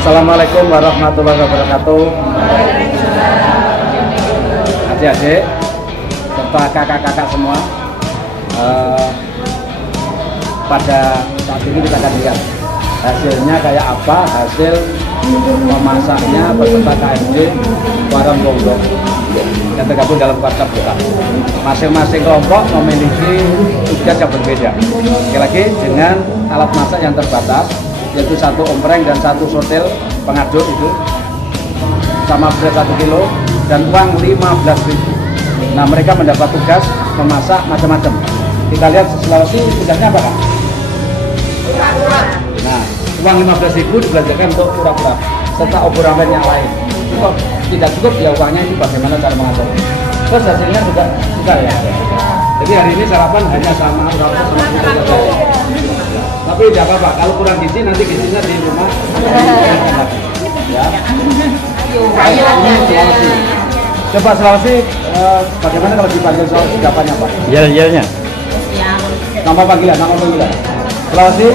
Assalamualaikum warahmatullahi wabarakatuh. Adik-adik serta kakak-kakak semua, pada saat ini kita akan lihat hasilnya kayak apa, hasil memasaknya peserta KMD Warung Ponggok yang tergabung dalam WhatsApp kita. Masing-masing kelompok memiliki tugas yang berbeda. Sekali lagi, dengan alat masak yang terbatas, yaitu 1 ompreng dan 1 sotel pengaduk itu, sama berat 1 kilo dan uang 15.000. Nah, mereka mendapat tugas memasak macam-macam. Kita lihat Sulawesi tugasnya apa, Kak? Nah, uang 15.000 dibelanjakan untuk pura-pura serta obor ramen yang lain. Itu tidak cukup ya uangnya, itu bagaimana cara mengatur. Terus hasilnya juga ya. Jadi hari ini sarapan hanya sama pura-pura sama saja. Tapi tidak apa-apa, kalau kurang gizi nanti gizinya di rumah. Ya. Sulawesi. Coba Sulawesi, bagaimana kalau dipanggil Sulawesi ucapannya apa? Jalan-jalannya. Nama panggilan. Sulawesi.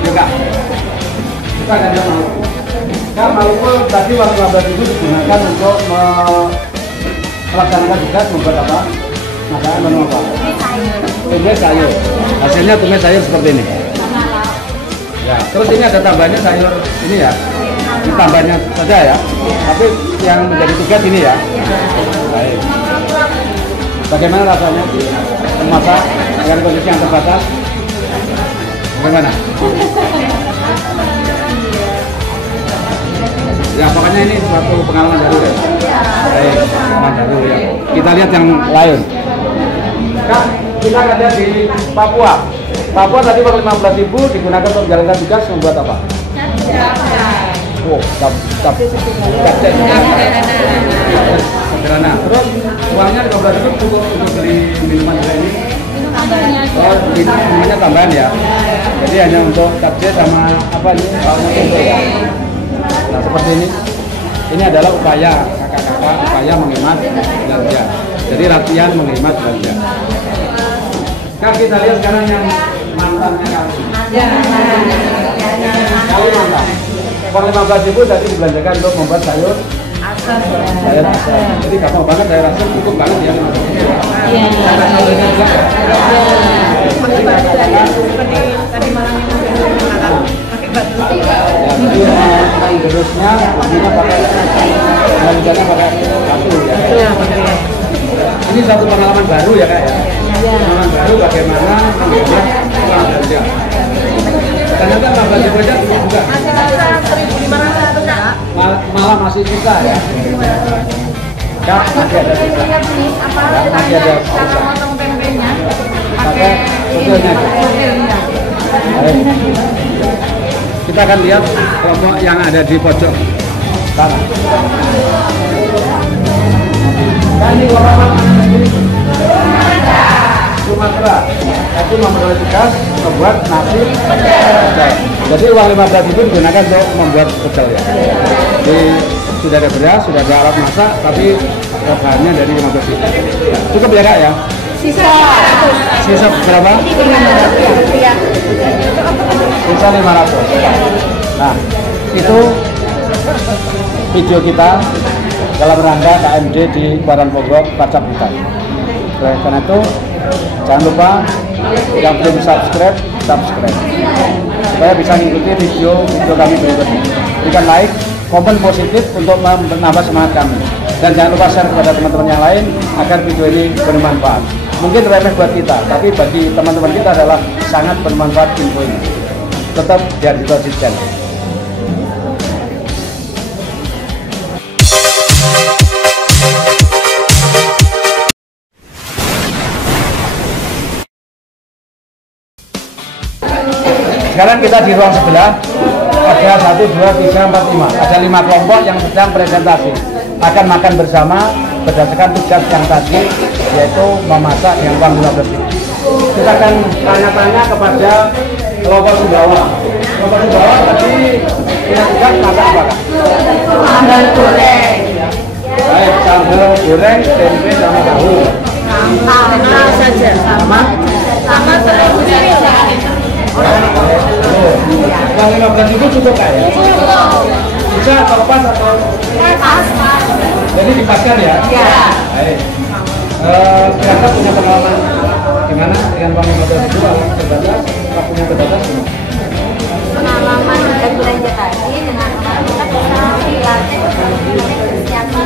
Juga. Kita ada Maluku. Kan Maluku tadi uang 15.000 digunakan untuk melaksanakan tugas membuat apa? Masakan menu apa? Tumis sayur. Hasilnya tumis sayur seperti ini. Ya, terus ini ada tambahnya sayur ini ya. Ini tambahnya saja ya. Tapi yang menjadi tugas ini ya. Baik. Bagaimana rasanya memasak dengan kondisi yang terbatas? Bagaimana? Ya, pokoknya ini suatu pengalaman baru ya. Baik, pengalaman baru ya. Kita lihat yang lain. Kak, kita akan lihat di Papua. Papua tadi uang 15.000 digunakan untuk menjalankan tugas membuat apa? Oh, sederhana. Terus uangnya 15.000 cukup untuk beli minuman ini. Oh, minumannya tambahan ya. Jadi hanya untuk capcay sama apa nih? Nah, seperti ini. Ini adalah upaya kakak-kakak, upaya menghemat belanja. Jadi latihan menghemat belanja. Kak, kita lihat sekarang yang mantannya kali. Kali mantan. Uang 15.000 tadi dibelanjakan untuk membuat sayur asam. Jadi gampang banget sayur asam, cukup banget ya. Tadi malam pakai batu. Jadi gerusnya kita pakai belanjanya pakai batu ya. Ini satu pengalaman baru ya, Kak ya. Pengalaman baru bagaimana menghemat uang belanja. Ternyata 15.000 aja juga. Masih ada 1.500 Kak. Malah masih sisa ya. Kak, masih ada sisa. Masih ada cara potong tempenya pakai sotilnya. Kita akan lihat kelompok yang ada di pojok sana. Kami orang Sumatera, itu memperoleh tugas membuat nasi pecel. Jadi uang 15.000 digunakan untuk membuat pecel ya. Jadi sudah ada beras, sudah ada alat masak, tapi bahannya dari 15.000. Ya, cukup ya, Kak ya? Sisa berapa? 500. Sisa 500. Nah, itu video kita dalam rangka KMD di Warung Ponggok WhatsApp kita. Oleh karena itu, jangan lupa yang belum subscribe supaya bisa mengikuti video kami berikutnya. Berikan like, komen positif untuk menambah semangat kami, dan jangan lupa share kepada teman-teman yang lain agar video ini bermanfaat. Mungkin remeh buat kita, tapi bagi teman-teman kita adalah sangat bermanfaat info ini. Tetap di Ardhito Channel. Sekarang kita di ruang sebelah, ada 1, 2, 3, 4, 5. Ada 5 kelompok yang sedang presentasi. Akan makan bersama berdasarkan tugas yang tadi, yaitu memasak dengan uang 15.000. Kita akan tanya-tanya kepada kelompok Sumbawa. Bapak di bawah tadi punya tugas masak apa Kak? Sambal goreng. Baik, sambal goreng, tempe sama tahu. Sama saja. Sama seribu sendiri. Uang 15.000 cukup Kak ya? Bisa atau pas atau? Pas. Jadi dipaskan ya? Iya. Baik. Kira-kira punya pengalaman gimana dengan uang 15.000 terbatas? Pak punya terbatas? Pengalaman dan belanja tadi dengan kita bisa dilatih negosiasi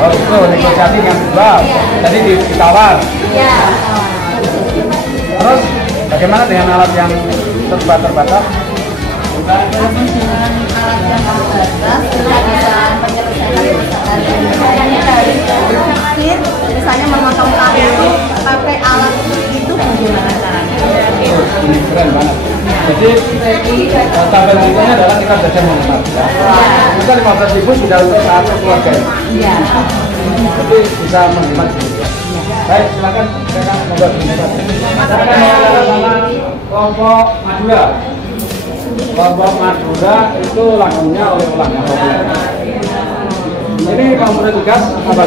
Oh itu negosiasi yang jual. Jadi ditawar. Iya. Terus bagaimana dengan alat yang terbatas? Walaupun dengan alat yang terbatas kita bisa menyelesaikan mesin, misalnya memotong kayu itu pakai alat itu bagaimana caranya? Ini keren banget. Jadi tabel berikutnya adalah kita belajar menghemat. Kita 15.000 sudah untuk satu keluarga. Iya. Jadi bisa menghemat. Baik, silakan saya membuat pendapat. Saya akan mengenalkan sama kelompok Madura. Kelompok Madura itu lagunya oleh ulang yang populer. Ini komponen tugas apa?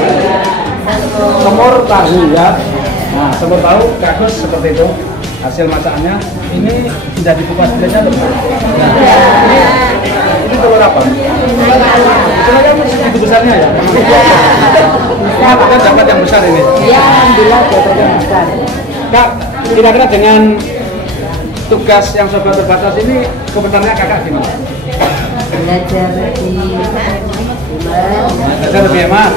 Semur tahu ya. Nah, semur tahu bagus seperti itu. Hasil masakannya ini sudah dikupas saja betul. Nah, ini telur apa? Silakan segitu besarnya ya. Kita dapat yang besar ini. Iya, alhamdulillah dapat yang besar. Kak, kira-kira dengan tugas yang serba terbatas ini komentarnya kakak gimana? Belajar Belajar lebih hemat.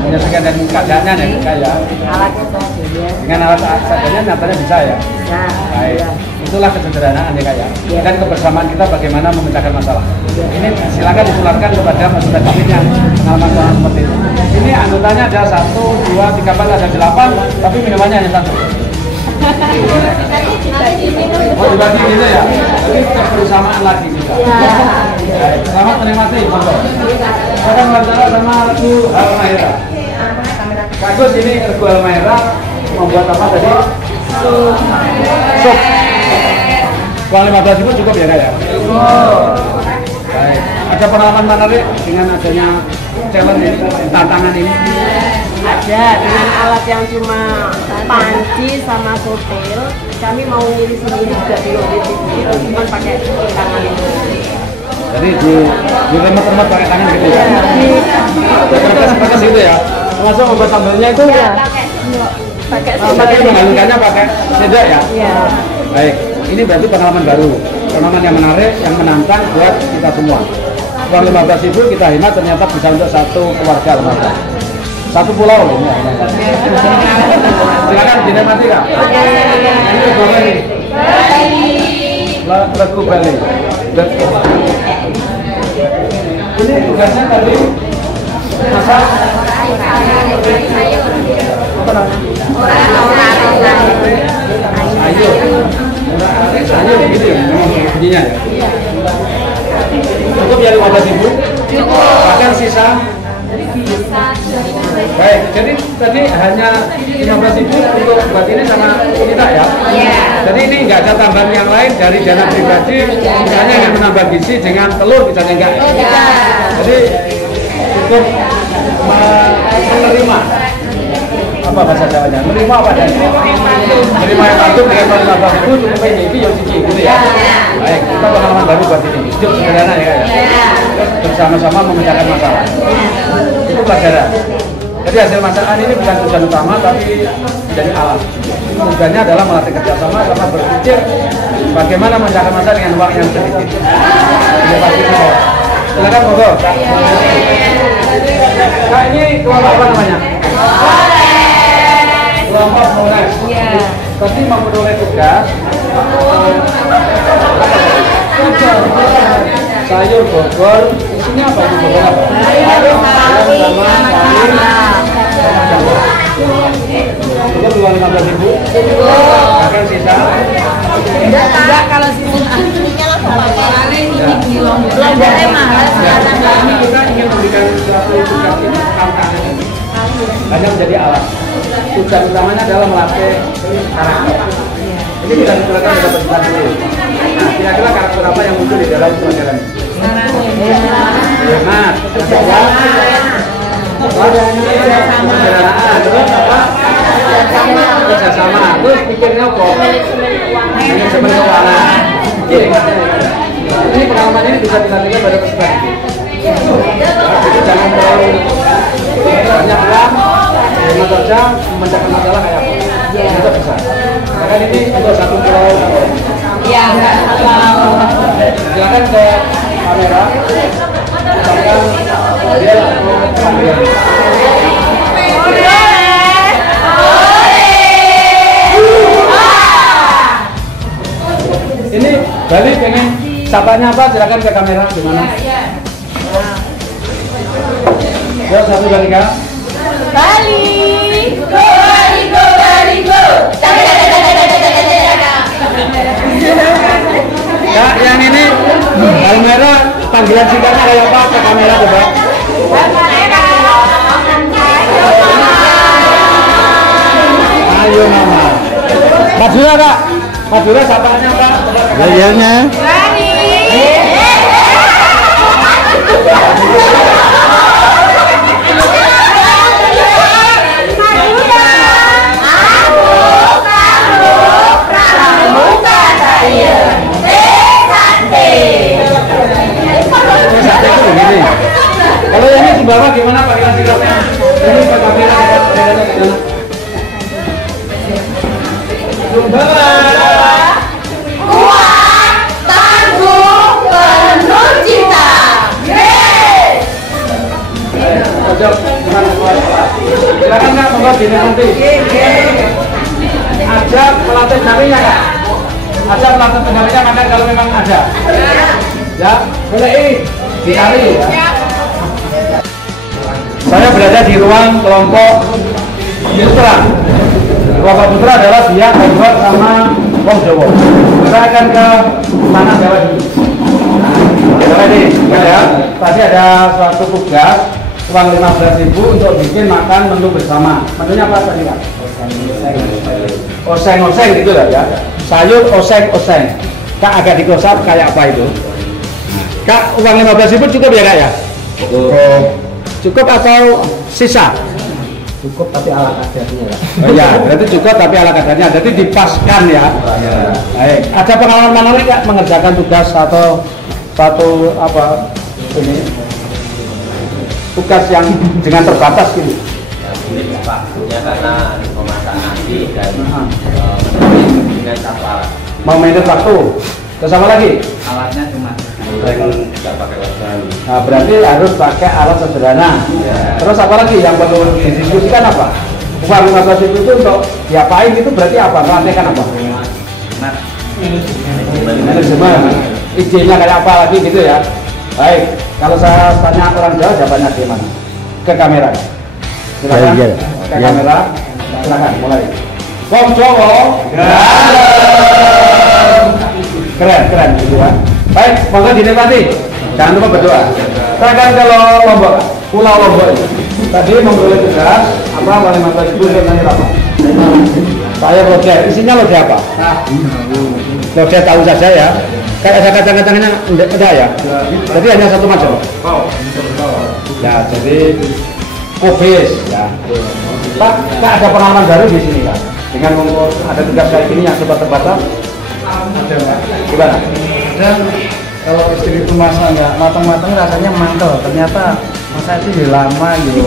Menyesuaikan dengan keadaannya ya kak ya. alat seadanya. Dengan alat seadanya nyatanya bisa ya. Nah, Baik. Itulah kesederhanaan ya kak ya. Dan kebersamaan kita bagaimana memecahkan masalah. Ini silakan ditularkan kepada masyarakat yang pengalaman seperti itu. Ini anggotanya ada 1, 2, 3, 4, ada 8, tapi minumannya hanya 1. Oh dibagi gitu ya? Jadi kebersamaan lagi kita. Baik, selamat menikmati monggo. Saya akan berbicara sama Regu Halmahera. Bagus, ini Regu Halmahera membuat apa tadi? Sup. Uang 15.000 cukup ya kak ya? Baik. Ada pengalaman menarik dengan adanya challenge ini, tantangan ini? ada dengan alat yang cuma panci sama sotel. Kami mau ngiri sendiri juga di cuma pakai tangan itu. Jadi di remote pakai tangan gitu ya? Pakai gitu ya? Langsung membuat sambalnya itu ya? Pakai Pakai menghalungkannya pakai sendok ya? Iya. Baik, ini berarti pengalaman baru, pengalaman yang menarik, yang menantang buat kita semua. Uang 15.000 kita hemat ternyata bisa untuk satu keluarga lembaga. Satu pulau ini. Silakan dinikmati kak. Ini boleh nih. Regu Bali. Ini tugasnya tadi masak sayur gitu ya, memang bunyinya ya. Cukup ya 15.000? Cukup. Bahkan sisa? Baik, jadi tadi hanya 15.000 untuk buat ini sama kita ya? Iya. Jadi ini nggak ada tambahan yang lain dari dana pribadi, misalnya yang menambah gizi dengan telur misalnya enggak? Iya. Jadi cukup menerima apa bahasa Jawanya? Menerima apa adanya? Menerima yang patuh dengan 15.000 cukup ini yang cici gitu ya? Baik, kita pengalaman baru buat ini. Hidup sederhana ya? Terus bersama-sama memecahkan masalah. Itu pelajaran. Jadi hasil masakan ini bukan tujuan utama tapi menjadi alat. Tujuannya adalah melatih kerjasama sama berpikir bagaimana memecahkan masalah dengan uang yang sedikit. Ini pasti bisa. Silakan monggo. Kak ini kelompok apa namanya? Kelompok Flores. Iya. Tadi memperoleh tugas sayur bogor, isinya apa itu bogor apa? Sayur sama cukup 15.000? Bahkan sisa? Enggak, kalau sisa belanjanya mahal sekarang. Ini kita ingin memberikan suatu tugas ini tantangan hanya menjadi alat. Tujuan utamanya adalah melatih karakter. Ini kita silakan kita berbicara dulu. Nah, kira-kira karakter apa yang muncul di dalam pelajaran ini? Hemat, kesederhanaan, terus apa? Kerjasama, terus pikirnya apa? Manajemen keuangan. Ini pengalaman ini bisa dilatihkan pada peserta. Jadi jangan terlalu banyak uang, cuma saja memecahkan masalah kayak apa? Itu bisa. Karena ini untuk satu pulau. Iya, Silakan ke kamera. Misalkan dia panggil. Ini Bali pengen sapanya apa? Silakan ke kamera gimana? Yo, 1, 2, 3. Bali, go Bali, go Bali, go. Kak, yang ini kamera panggilan singkatnya kayak apa? Ke kamera coba. Ayo mama. Madura kak. Madura sapanya apa? Gayanya. Kalau yang ini Sumbawa gimana panggilan singkatnya? Ini Pak Kamera gimana? Sumbawa. Kuat, tangguh, penuh cinta. Yes. Silakan kak, monggo gini nanti. Ajak pelatih narinya kak. Ajak pelatih narinya makan kalau memang ada. Ya, boleh dicari ya. Saya berada di ruang kelompok Putra. Kelompok Putra adalah dia membuat sama Wong Jawa. Saya akan ke mana Jawa dulu. Nah, ini ya. Tadi ada suatu tugas uang 15.000 untuk bikin makan menu bersama. Menunya apa tadi kak? Oseng-oseng gitu lah ya. Sayur oseng-oseng. Kak agak dikosap kayak apa itu? Kak, uang 15.000 cukup ya kak ya? Cukup. Cukup atau sisa? Cukup tapi ala kadarnya ya. Oh iya, berarti cukup tapi ala kadarnya. Jadi dipaskan ya. Baik. Ada pengalaman mana nih kak mengerjakan tugas atau satu apa ini tugas yang dengan terbatas gitu? Ya sulit waktunya karena memasak nasi dan dengan satu alat. Mau manage waktu. Terus apa lagi? Alatnya cuma tidak pakai wajan. Nah, berarti harus pakai alat sederhana. Ya. Terus apa lagi yang perlu didiskusikan apa? Uang 15.000 itu untuk diapain itu berarti apa? Melantikan apa? Manajemen. Izinnya kayak apa lagi gitu ya? Baik, kalau saya tanya orang Jawa jawabannya gimana? Ke kamera. Silakan. Ke kamera. Silakan mulai. Wong Jawa. Keren gitu ya. Baik, monggo dinikmati. Jangan lupa berdoa. Saya akan ke Lombok, Pulau Lombok ini. Tadi memperoleh tugas apa paling mantap itu nanya apa? Saya lode, isinya lode apa? Lode tahu saja ya. Kayak ada kacang-kacangnya enggak ya? Jadi hanya satu macam. Ya, jadi obes ya. Pak ada pengalaman baru di sini kan? Dengan ada tugas kayak gini yang super terbatas. Gimana? Dan kalau istri itu masak nggak matang-matang rasanya mantel, ternyata masak itu ya lama gitu.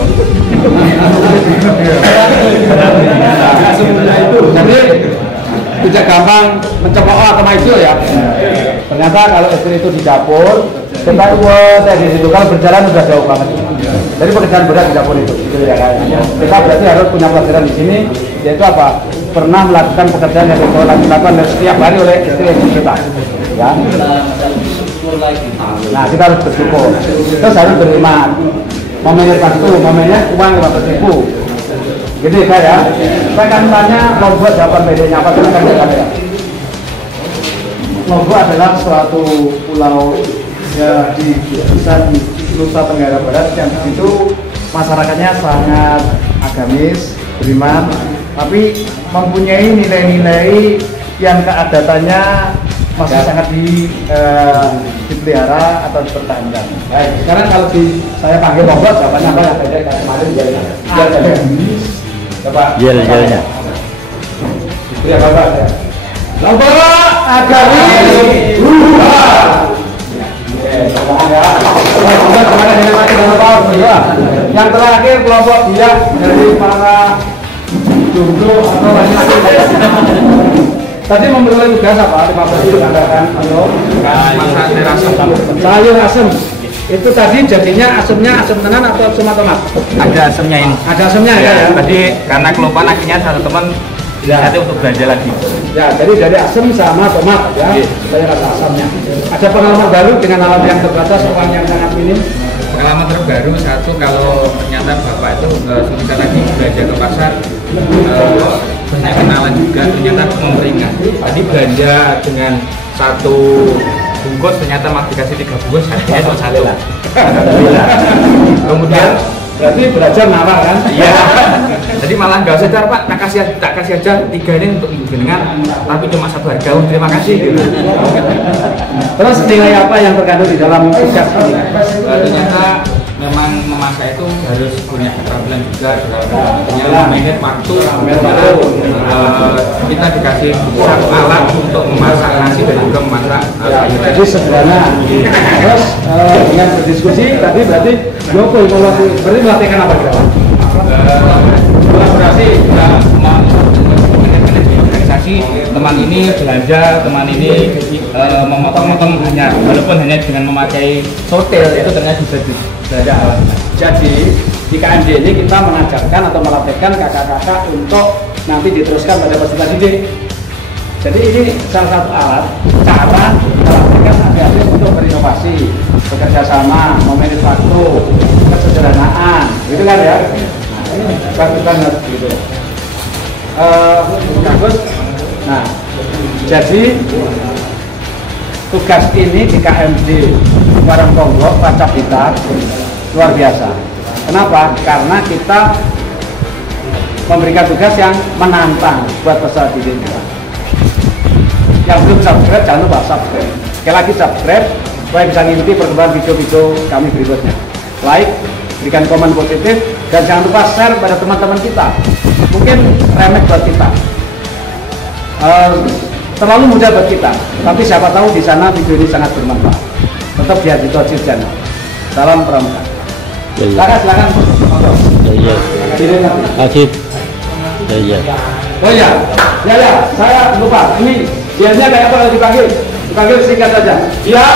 Jadi tidak gampang mencemooh atau maju ya. Ternyata kalau istri itu di dapur, kita di situ kalau berjalan sudah jauh banget. Jadi pekerjaan berat di dapur itu, gitu ya kayaknya. Kita berarti harus punya pelajaran di sini, yaitu apa? Pernah melakukan pekerjaan yang dilakukan setiap hari oleh istri kita. Ya. Nah, kita harus bersyukur. Terus harus beriman. Momennya satu, momennya uang 15.000. Gitu ya, saya akan tanya Lombok jawaban bedanya apa silakan ya. Lombok adalah suatu pulau ya di pusat Nusa Tenggara Barat yang di situ masyarakatnya sangat agamis, beriman, tapi mempunyai nilai-nilai yang keadatannya masih sangat dipelihara atau dipertahankan. Baik, sekarang kalau saya panggil Lombok, jawabannya apa yang tadi kemarin jelnya? Coba. Jelnya. Itu ya Bapak ya. Lombok Agawi Ruha. Yang terakhir kelompok dia dari para jomblo atau laki-laki. Tadi memperoleh tugas apa? 15 itu katakan atau sayur asem. Itu tadi jadinya asemnya asem tenan atau asem tomat? Ada asemnya ini. Ada asemnya ya. Tadi karena kelupaan akhirnya satu teman nanti untuk belanja lagi. Ya, jadi dari asem sama tomat ya, supaya rasa asamnya. Ada pengalaman baru dengan alat yang terbatas, uang yang sangat minim. Pengalaman terbaru satu, kalau ternyata bapak itu sebentar lagi belanja ke pasar, banyak kenalan juga, ternyata memberingan. Tadi belanja dengan satu bungkus, ternyata masih dikasih 3 bungkus, harganya cuma 1. Kemudian Berarti belajar nawar kan? iya. Jadi malah nggak usah Pak, tak kasih aja 3 ini untuk ibu jenengan, tapi cuma 1 harga. Terima kasih. Gitu. Terus nilai apa yang terkandung di dalam tugas ini? Ternyata memang memasak itu harus punya keterampilan juga dalam menit waktu. Kita dikasih satu alat untuk memasak nasi dan juga memasak sayur. Jadi sederhana. Terus dengan berdiskusi tadi berarti Joko berarti melatihkan apa kira? Kolaborasi, kita organisasi, teman ini belanja, teman ini memotong-motong hanya, walaupun hanya dengan memakai sotel itu ternyata bisa belanja alat. Jadi di KMD ini kita mengajarkan atau melatihkan kakak-kakak untuk nanti diteruskan pada peserta didik. Jadi ini salah satu alat cara melatihkan adik-adik untuk berinovasi, bekerja sama, memanage waktu, kesederhanaan, gitu kan ya? Nah, ini bagus banget gitu. Bagus. Nah, jadi tugas ini di KMD Warung Ponggok Pacak Blitar luar biasa. Kenapa? Karena kita memberikan tugas yang menantang buat peserta didik kita. Yang belum subscribe jangan lupa subscribe. Sekali lagi subscribe supaya bisa mengikuti perkembangan video-video kami berikutnya. Like, berikan komen positif, dan jangan lupa share pada teman-teman kita. Mungkin remeh buat kita, terlalu mudah buat kita, tapi siapa tahu di sana video ini sangat bermanfaat. Tetap di Adito Channel. Salam Pramuka. Silakan. Iya. Ajib. Iya. Oh iya, ya, saya lupa. Ini biasanya kayak apa kalau dipanggil? Dipanggil singkat saja. Ya.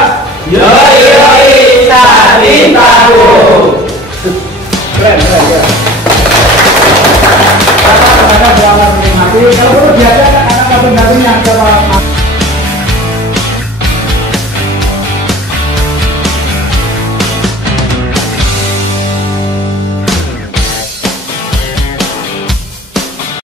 Yoi Sari Tahu. Keren. Selamat menikmati. Kalau perlu diajarkan anak-anak yang